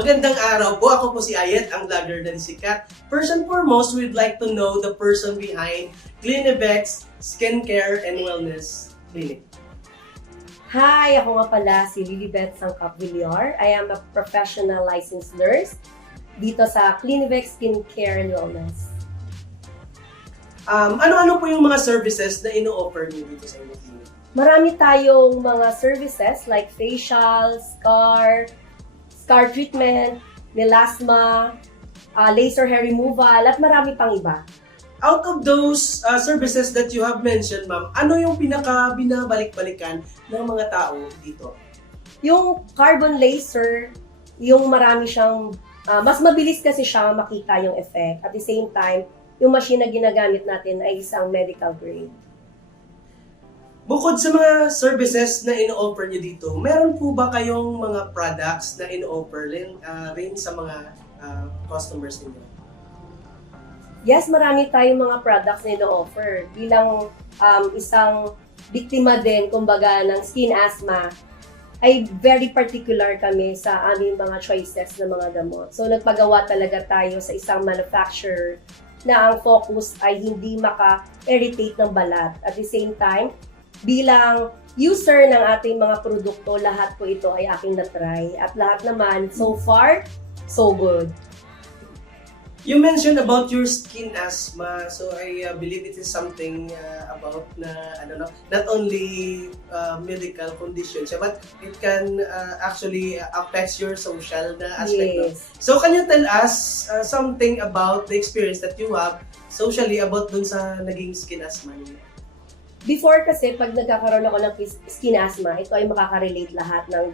Magandang araw po. Ako po si Ayet, ang vlogger na sikat. First and foremost, we'd like to know the person behind Clinivex Skincare and Wellness Clinic. Hi! Ako nga pala si Lilibet Sangkap Villar. I am a professional licensed nurse dito sa Clinivex Skincare and Wellness. Ano-ano po yung mga services na ino-offer niyo dito sa inyong clinic? Marami tayong mga services like facial, scar treatment, melasma, laser hair removal, at marami pang iba. Out of those services that you have mentioned, ma'am, ano yung pinaka-binabalik-balikan ng mga tao dito? Yung carbon laser, yung marami siyang, mas mabilis kasi siya makita yung effect. At the same time, yung machine na ginagamit natin ay isang medical grade. Bukod sa mga services na ino-offer niyo dito, meron po ba kayong mga products na ino-offer rin sa mga customers ninyo? Yes, marami tayong mga products na ino-offer. Bilang isang biktima din, kumbaga, ng skin asthma, ay very particular kami sa aming mga choices ng mga gamot. So, nagpagawa talaga tayo sa isang manufacturer na ang focus ay hindi maka-irritate ng balat. At the same time, bilang user ng ating mga produkto, lahat po ito ay aking na-try. At lahat naman, so far, so good. You mentioned about your skin asthma, so I believe it is something about na not only medical condition siya, but it can actually affects your social na aspect. Yes. No? So can you tell us something about the experience that you have socially about dun sa naging skin asthma niyo? Before kasi, pag nagkakaroon ako ng skin asthma, ito ay makaka-relate lahat ng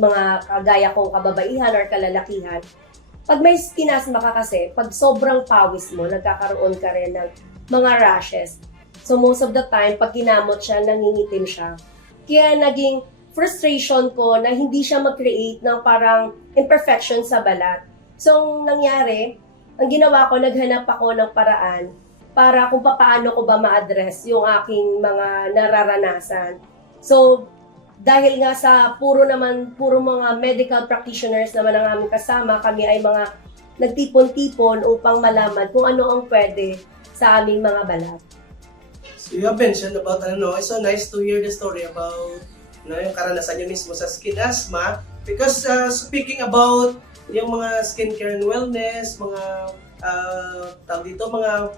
mga kagaya kong kababaihan or kalalakihan. Pag may skin asthma ka kasi, pag sobrang pawis mo, nagkakaroon ka rin ng mga rashes. So most of the time, pag kinamot siya, nangingitim siya. Kaya naging frustration ko na hindi siya mag-create ng parang imperfection sa balat. So ang nangyari, ang ginawa ko, naghanap ako ng paraan para kung paano ko ba ma-address yung aking mga nararanasan. So, dahil nga sa puro mga medical practitioners naman ang aming kasama, kami ay mga nagtipon-tipon upang malaman kung ano ang pwede sa aming mga balat. So you have mentioned about it's so nice to hear the story about yung karanasan niyo mismo sa skin asthma, because speaking about yung mga skincare and wellness, mga mga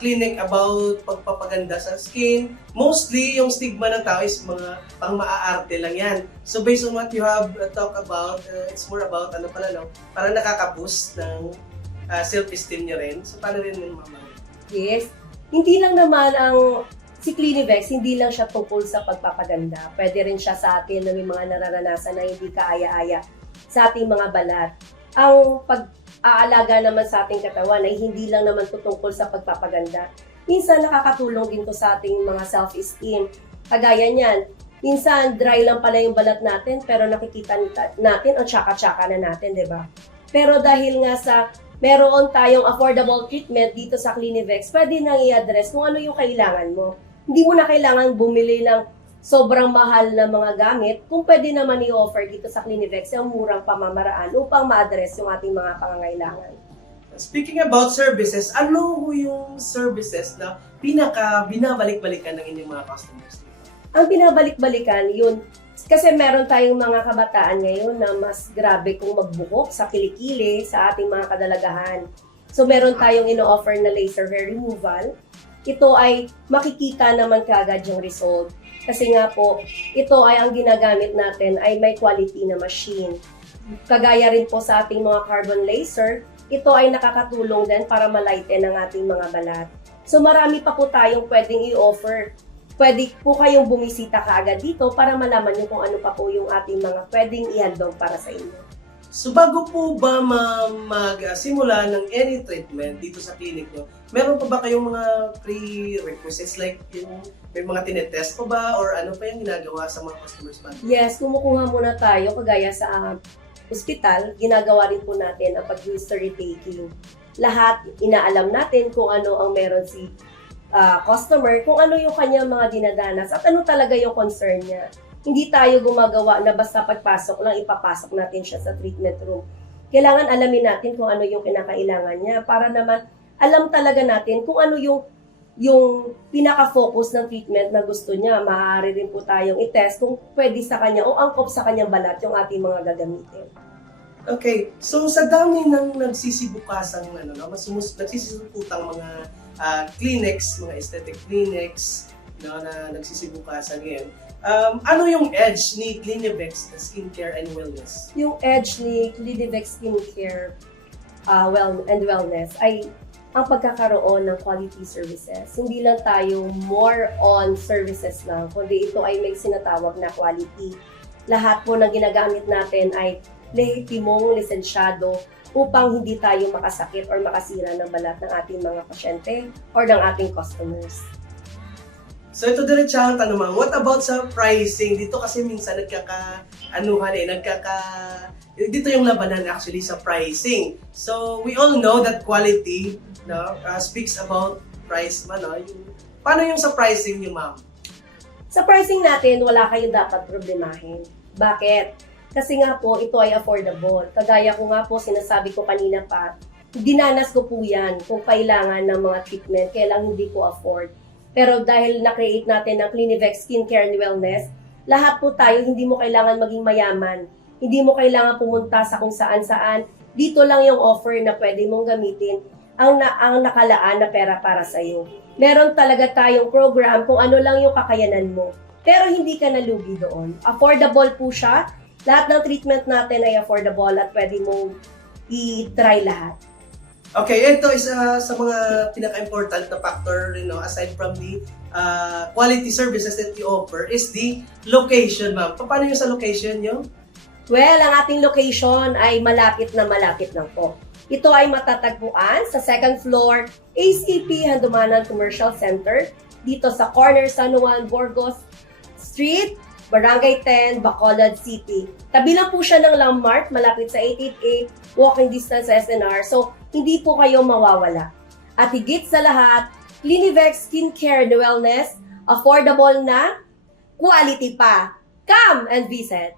clinic about pagpapaganda sa skin. Mostly, yung stigma ng tao is mga pang-maaarte lang yan. So, based on what you have talked about, it's more about, parang nakaka-boost ng self-esteem niya rin. So, paano rin yung mama? Yes. Hindi lang naman si Clinivex, hindi lang siya tungkol sa pagpapaganda. Pwede rin siya sa atin na may mga nararanasan na hindi kaaya-aya sa ating mga balat. Ang pag-aalaga naman sa ating katawan ay hindi lang naman tutungkol sa pagpapaganda. Minsan nakakatulong din to sa ating mga self-esteem. Kagaya niyan, minsan dry lang pala yung balat natin pero nakikita natin ang tsaka-tsaka na natin, di ba? Pero dahil nga sa meron tayong affordable treatment dito sa Clinivex, pwede nang i-address kung ano yung kailangan mo. Hindi mo na kailangan bumili ng sobrang mahal na mga gamit, kung pwede naman i-offer dito sa Clinivex yung murang pamamaraan upang ma-address yung ating mga pangangailangan. Speaking about services, ano yung services na binabalik-balikan ng inyong mga customers? Ang binabalik-balikan, yun, kasi meron tayong mga kabataan ngayon na mas grabe kung magbuhok sa kilikili sa ating mga kadalagahan. So meron tayong ino-offer na laser hair removal. Ito ay makikita naman kaagad yung result. Kasi nga po, ito ay ang ginagamit natin ay may quality na machine. Kagaya rin po sa ating mga carbon laser, ito ay nakakatulong din para malighten ang ating mga balat. So marami pa po tayong pwedeng i-offer. Pwede po kayong bumisita kaagad dito para malaman nyo kung ano pa po yung ating mga pwedeng ihandog para sa inyo. So bago po ba magsimula ng any treatment dito sa clinic nyo, meron pa ba kayong mga prerequisites like may mga tinetest pa ba or ano pa yung ginagawa sa mga customers ba? Yes, kumukuha muna tayo kagaya sa ospital, ginagawa rin po natin ang pag-history taking. Lahat inaalam natin kung ano ang meron si customer, kung ano yung kanyang mga dinadanas at ano talaga yung concern niya. Hindi tayo gumagawa na basta pagpasok lang ipapasok natin siya sa treatment room. kailangan alamin natin kung ano yung kinakailangan niya para naman alam talaga natin kung ano yung pinaka-focus ng treatment na gusto niya. Maaari rin po tayong i-test kung pwede sa kanya o angkop sa kanyang balat yung ating mga gagamitin. Okay, so sa dami ng nagsisibukasang nagsisibukang mga clinics, mga aesthetic clinics na nagsisibukasan ngayon, ano yung edge ni Clinivex Skincare and Wellness? Yung edge ni Clinivex Skincare and Wellness ay ang pagkakaroon ng quality services. Hindi lang tayo more on services lang, kundi ito ay may sinatawag na quality. Lahat po ng ginagamit natin ay lehitimong lisensyado upang hindi tayo makasakit or makasira ng balat ng ating mga pasyente or ng ating customers. So ito diretsahang tanong, ma'am, what about sa pricing? Dito kasi minsan dito yung labanan actually sa pricing. So we all know that quality speaks about price man. Paano yung sa pricing niyo, ma'am? Sa pricing natin, wala kayo dapat problemahin. Bakit? Kasi nga po, ito ay affordable. Kagaya ko nga po, sinasabi ko kanina pa, dinanas ko po yan kung kailangan ng mga treatment, kaya lang hindi ko afford. Pero dahil na-create natin ng Clinivex Skincare and Wellness, lahat po tayo, hindi mo kailangan maging mayaman. Hindi mo kailangan pumunta sa kung saan-saan. Dito lang yung offer na pwede mong gamitin ang nakalaan na pera para sa'yo. Meron talaga tayong program kung ano lang yung kakayanan mo. Pero hindi ka nalugi doon. Affordable po siya. Lahat ng treatment natin ay affordable at pwede mong i-try lahat. Okay, ito is sa mga pinaka-important na factor, aside from the quality services that you offer, is the location, ma'am. Paano yung sa location nyo? Well, ang ating location ay malapit na po. Ito ay matatagpuan sa second floor, ACP Handumanan Commercial Center, dito sa corner San Juan Burgos Street, Barangay 10, Bacolod City. Tabi lang po siya ng landmark, malapit sa 888, walking distance sa SNR, so hindi po kayo mawawala. At higit sa lahat, Clinivex Skincare and Wellness, affordable na, quality pa. Come and visit!